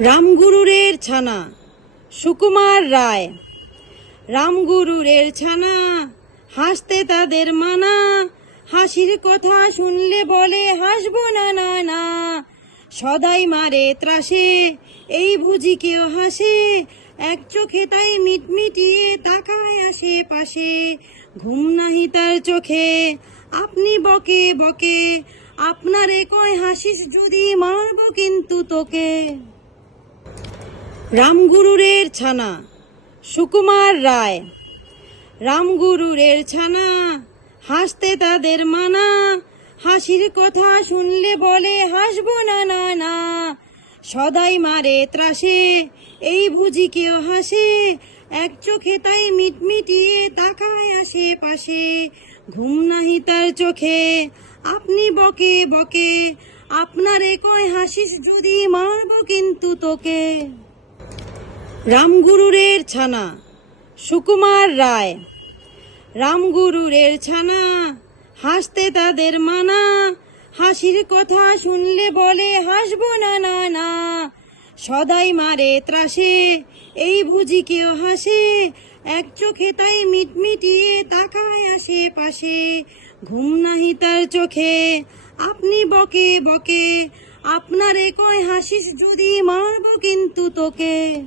রামগুরুরের ছানা, সুকুমার রায়। রামগুরুরের ছানা, হাসতে তাদের মানা, হাসির কথা শুনলে বলে, হাসবো না না না। সদাই মারে ত্রাসে, এই বুঝি কেউ হাসে, এক চোখে তাই মিটমিটিয়ে তাকায় আসে পাশে ঘুম নাহি তার চোখে, আপনি বকে বকে, আপনারে কয় হাসিস যদি মারবো কিন্তু তোকে। রামগুরুরের ছানা, সুকুমার রায়। রামগুরুরের ছানা, হাসতে তাদের মানা, হাসির কথা শুনলে বলে, হাসবো না না না। সদাই মারে ত্রাসে, এই বুঝি কেউ হাসে, এক চোখে তাই মিটমিটিয়ে তাকায় আসে পাশে ঘুম নাহি তার চোখে, আপনি বকে বকে, আপনারে কয় হাসিস যদি মারবো কিন্তু তোকে। রামগুরুরের ছানা, সুকুমার রায়। রামগুরুরের ছানা, হাসতে তাদের মানা, হাসির কথা শুনলে বলে, হাসবো না না না। সদাই মারে ত্রাসে, এই বুঝি কেউ হাসে, এক চোখে তাই মিটমিটিয়ে তাকায় আসে পাশে ঘুম নাহি তার চোখে, আপনি বকে বকে, আপনারে কয় হাসিস যদি মারবো কিন্তু তোকে।